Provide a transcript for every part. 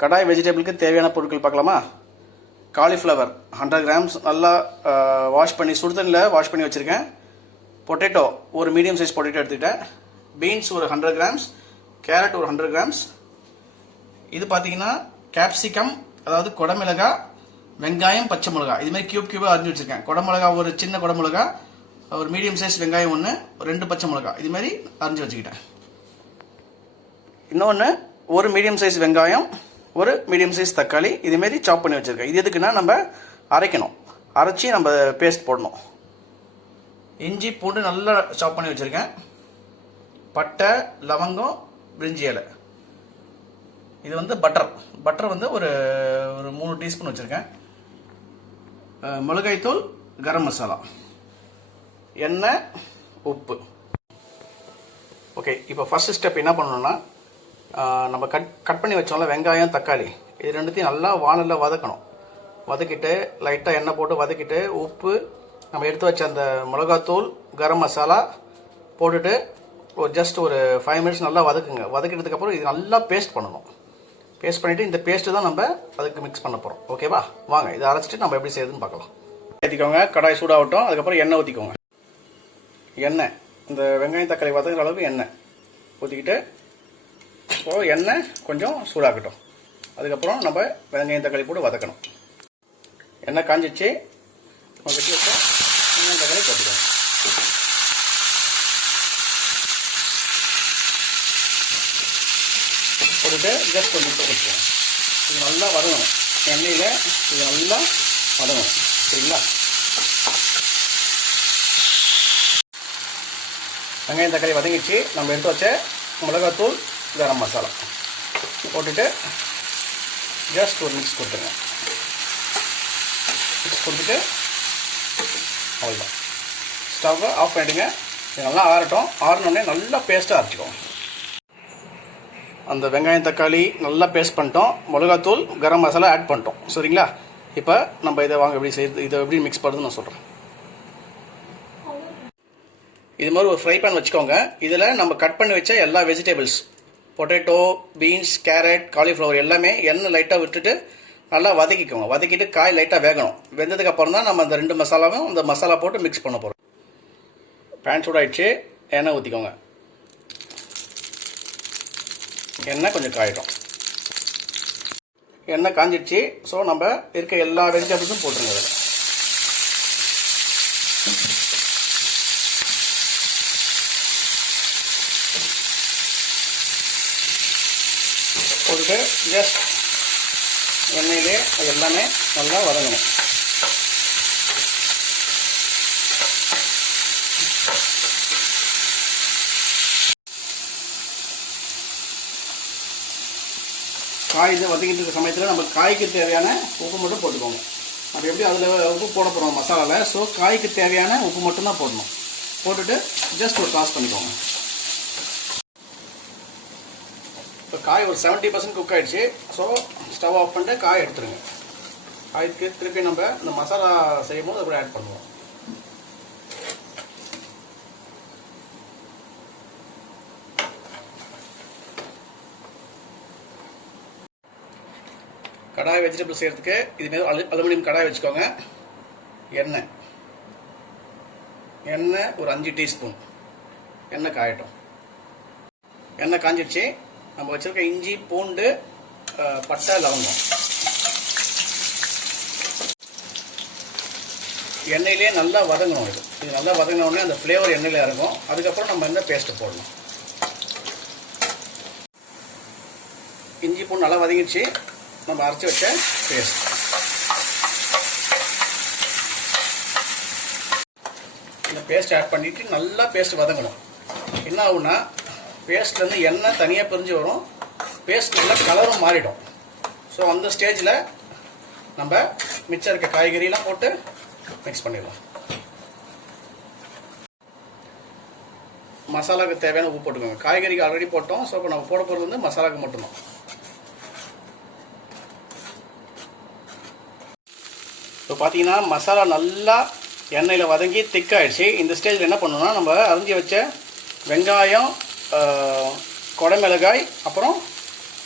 கடாய் வெஜிடபிளுக்கு தேவையான பொருட்கள் பார்க்கலாமா? காலிஃப்ளவர் 100 கிராம்ஸ் நல்லா வாஷ் பண்ணி சுடுதண்ணில் வாஷ் பண்ணி வச்சுருக்கேன். பொட்டேட்டோ ஒரு மீடியம் சைஸ் பொட்டேட்டோ எடுத்துக்கிட்டேன். பீன்ஸ் ஒரு 100 கிராம்ஸ், கேரட் ஒரு 100 கிராம்ஸ். இது பார்த்தீங்கன்னா கேப்சிகம், அதாவது குடமிளகா, வெங்காயம், பச்சை மிளகா, இதுமாதிரி கியூபாக அரிஞ்சு வச்சுருக்கேன். குடமிளகா ஒரு சின்ன குடமிளகா, ஒரு மீடியம் சைஸ் வெங்காயம் ஒன்று, 2 பச்சை மிளகா, இதுமாதிரி அரிஞ்சு வச்சுக்கிட்டேன். இன்னொன்று ஒரு மீடியம் சைஸ் வெங்காயம், ஒரு மீடியம் சைஸ் தக்காளி, இதுமாரி சாப் பண்ணி வச்சுருக்கேன். இது எதுக்குன்னா நம்ம அரைக்கணும், அரைச்சி நம்ம பேஸ்ட் போடணும். இஞ்சி பூண்டு நல்லா சாப் பண்ணி வச்சுருக்கேன். பட்டை, லவங்கம், பிரிஞ்சி இலை. இது வந்து பட்டர் வந்து ஒரு 3 டீஸ்பூன் வச்சுருக்கேன். மிளகாய்த்தூள், கரம் மசாலா, எண்ணெய், உப்பு. ஓகே, இப்போ ஃபர்ஸ்ட் ஸ்டெப் என்ன பண்ணணும்னா, நம்ம கட் பண்ணி வச்சோம்ல வெங்காயம், தக்காளி, இது ரெண்டுத்தையும் நல்லா வானலில் வதக்கணும். வதக்கிட்டு லைட்டாக எண்ணெய் போட்டு வதக்கிட்டு உப்பு, நம்ம எடுத்து வச்ச அந்த மிளகாத்தூள், கரம் மசாலா போட்டுட்டு ஜஸ்ட் ஒரு 5 மினிட்ஸ் நல்லா வதக்குங்க. வதக்கிட்டதுக்கப்புறம் இது நல்லா பேஸ்ட் பண்ணணும். பேஸ்ட் பண்ணிவிட்டு இந்த பேஸ்ட்டு தான் நம்ம அதுக்கு மிக்ஸ் பண்ண போகிறோம். ஓகேவா? வாங்க இதை அரைச்சிட்டு நம்ம எப்படி செய்யுதுன்னு பார்க்கலாம். ஊற்றிக்கோங்க, கடாய் சூடாகட்டும். அதுக்கப்புறம் எண்ணெய் ஊற்றிக்கோங்க. எண்ணெய் இந்த வெங்காயம் தக்காளி வதக்குற அளவுக்கு எண்ணெய் ஊற்றிக்கிட்டு இப்போது எண்ணெய் கொஞ்சம் சூடாகட்டும். அதுக்கப்புறம் நம்ம வெங்காயம் தக்காளி போட்டு வதக்கணும். எண்ணெய் காஞ்சிச்சு, நம்ம வெட்டி வச்ச வெங்காயம் தக்காளி போட்டுக்கோங்க. போட்டுட்டு ஜஸ்ட் கொஞ்சம் போட்டுக்கோங்க. இது நல்லா வதங்கணும், எண்ணெயில் இது நல்லா வதங்கணும். சரிங்களா? வெங்காயம் தக்காளி வதங்கிச்சு. நம்ம எடுத்து வச்ச மிளகாத்தூள், கரம் மசாலா போட்டுட்டு ஜஸ்ட் ஒரு மிக்ஸ் கொடுத்துருங்க. மிக்ஸ் கொடுத்துட்டு அவ்வளோதான், ஸ்டவ்வை ஆஃப் பண்ணிவிடுங்க. இது நல்லா ஆறட்டும். ஆறினோடனே நல்லா பேஸ்ட்டாக அரைச்சிக்கோங்க. அந்த வெங்காயம் தக்காளி நல்லா பேஸ்ட் பண்ணிட்டோம். மிளகாத்தூள், கரம் மசாலா ஆட் பண்ணிட்டோம். சரிங்களா? இப்போ நம்ம இதை வாங்க எப்படி செய்யுது, இதை எப்படி மிக்ஸ் பண்ணுறதுன்னு நான் சொல்கிறேன். இது மாதிரி ஒரு ஃப்ரை பேன் வச்சுக்கோங்க. இதில் நம்ம கட் பண்ணி வச்ச எல்லா vegetables, potato, beans, carrot, cauliflower எல்லாமே எண்ணெய் லைட்டாக விட்டுட்டு நல்லா வதக்கிக்கோங்க. வதக்கிட்டு காய் லைட்டாக வேகணும். வெந்ததுக்கப்புறம் தான் நம்ம அந்த 2 மசாலாவும் அந்த மசாலா போட்டு மிக்ஸ் பண்ண போகிறோம். பேன் சூடாகிடுச்சு, எண்ணெய் ஊற்றிக்கோங்க. எண்ணெய் கொஞ்சம் காயிடும். எண்ணெய் காஞ்சிடுச்சு. ஸோ நம்ம இருக்க எல்லா வெஜிடபிள்ஸும் போட்டுருங்க. அதில் போட்டுட்டு ஜஸ்ட் எண்ணெயிலே அது எல்லாமே நல்லா வதங்கணும். காய் இதை வதக்கிட்டு இருக்க சமயத்தில் நம்ம காய்க்கு தேவையான உப்பு மட்டும் போட்டுக்கோங்க. நம்ம எப்படி அதில் உப்பு போட போகிறோம் மசாலாவில். ஸோ காய்க்கு தேவையான உப்பு மட்டும்தான் போடணும். போட்டுட்டு ஜஸ்ட் ஒரு டாஸ் பண்ணிக்கோங்க. இப்போ காய் ஒரு 70% குக் ஆகிடுச்சு. ஸோ ஸ்டவ் ஆஃப் பண்ணிட்டு காய் எடுத்துருங்க. காய்க்கு திருப்பி நம்ம இந்த மசாலா செய்யும் போது அதை கூட ஆட் பண்ணுவோம். கடாய் வெஜிடபிள் செய்கிறதுக்கு இதுமாரி அலுமினியம் கடாய் வச்சுக்கோங்க. எண்ணெய் ஒரு 5 டீஸ்பூன். எண்ணெய் காயட்டும். எண்ணெய் காஞ்சிடுச்சு. நம்ம வச்சுருக்க இஞ்சி, பூண்டு, பட்டை, லவங்கம் எண்ணெயிலே நல்லா வதங்கணும். இது நல்லா வதங்கினோடனே அந்த ஃப்ளேவர் எண்ணெயில் இறங்கும். அதுக்கப்புறம் நம்ம இந்த பேஸ்ட்டு போடணும். இஞ்சி பூண்டு நல்லா வதங்கிடுச்சு. நம்ம அரைச்சி வச்ச பேஸ்ட் இந்த பேஸ்ட் ஆட் பண்ணிவிட்டு நல்லா பேஸ்ட் வதங்கணும். என்ன ஆகுனா பேஸ்ட்லேருந்து எண்ணெய் தனியாக பிரிஞ்சு வரும். பேஸ்ட் நல்லா கலரும் மாறிடும். ஸோ அந்த ஸ்டேஜில் நம்ம மிச்சம் இருக்க காய்கறியெலாம் போட்டு மிக்ஸ் பண்ணிடலாம். மசாலாவுக்கு தேவையான உப்பு போட்டுக்கோங்க. காய்கறிக்கு ஆல்ரெடி போட்டோம். ஸோ இப்போ நம்ம போட போகிறது வந்து மசாலாவுக்கு மட்டும்தான். இப்போ பார்த்தீங்கன்னா மசாலா நல்லா எண்ணெயில் வதங்கி திக்காயிடுச்சு. இந்த ஸ்டேஜில் என்ன பண்ணணும்னா நம்ம அரிஞ்சு வச்ச வெங்காயம், குடமிளகாய், அப்புறம்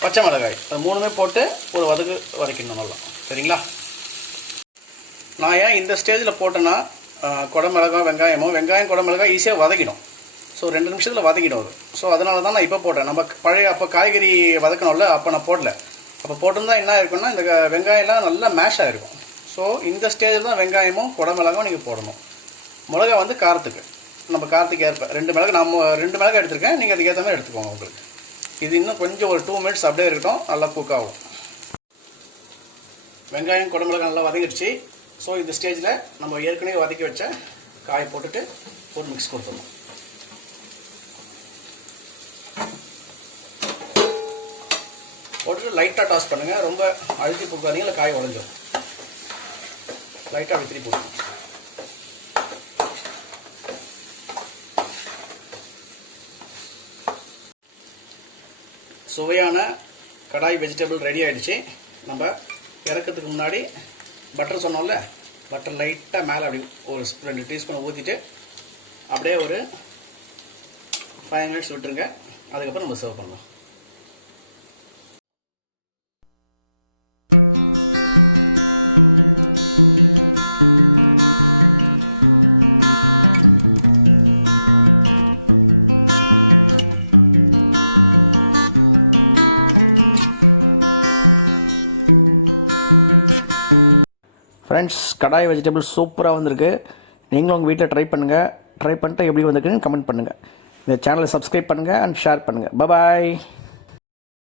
பச்சை மிளகாய், அது 3மே போட்டு ஒரு வதக்கணும் நல்லா. சரிங்களா? நான் ஏன் இந்த ஸ்டேஜில் போட்டேன்னா குடமிளகாய் வெங்காயம் குடமிளகாய் ஈஸியாக வதக்கிடும். ஸோ 2 நிமிஷத்தில் வதக்கிடும் அது. ஸோ அதனால தான் நான் இப்போ போட்டேன். நம்ம அப்போ காய்கறி வதக்கணும்ல, அப்போ நான் போடல. அப்போ போட்டிருந்தா என்ன இருக்குன்னா இந்த வெங்காயம்லாம் நல்லா மேஷ் ஆகிருக்கும். ஸோ இந்த ஸ்டேஜில் தான் வெங்காயமும் குடமிளகாயும் நீங்கள் போடணும். மிளகா வந்து காரத்துக்கு, நம்ம காரத்துக்கு ஏற்ப 2 மிளகு, நம்ம 2 மிளகு எடுத்திருக்கேன், நீங்கள் அதுக்கேற்ற மாதிரி எடுத்துக்கோங்க உங்களுக்கு. இது இன்னும் கொஞ்சம் ஒரு 2 மினிட்ஸ் அப்படியே இருக்கட்டும், நல்லா குக் ஆகும். வெங்காயம் குடமிளகாய் நல்லா வதங்கிடுச்சு. ஸோ இந்த ஸ்டேஜில் நம்ம ஏற்கனவே வதக்கி வச்ச காயை போட்டுட்டு ஒரு மிக்ஸ் கொடுத்துடணும். போட்டுட்டு லைட்டாக டாஸ் பண்ணுங்கள், ரொம்ப அழுத்தி போக்காதீங்க, இல்லை காய் உடஞ்சிடும். லைட்டாக அப்படி திருப்பி போடணும். சுவையான கடாய் வெஜிடபிள் ரெடி ஆகிடுச்சு. நம்ம இறக்கிறதுக்கு முன்னாடி பட்டர் சொன்னோம்ல, பட்டர் லைட்டாக மேலே அப்படி ஒரு 2 டீஸ்பூன் ஊற்றிட்டு அப்படியே ஒரு 5 மினிட்ஸ் விட்டுருங்க. அதுக்கப்புறம் நம்ம சர்வ் பண்ணலாம். ஃப்ரெண்ட்ஸ், கடாய் வெஜிடபிள் சூப்பராக வந்திருக்கு. நீங்களும் உங்கள் வீட்டில் ட்ரை பண்ணுங்கள். ட்ரை பண்ணிட்டு எப்படி வந்திருக்குன்னு கமெண்ட் பண்ணுங்கள். இந்த சேனலை சப்ஸ்கிரைப் பண்ணுங்கள் அண்ட் ஷேர் பண்ணுங்கள். பாய்.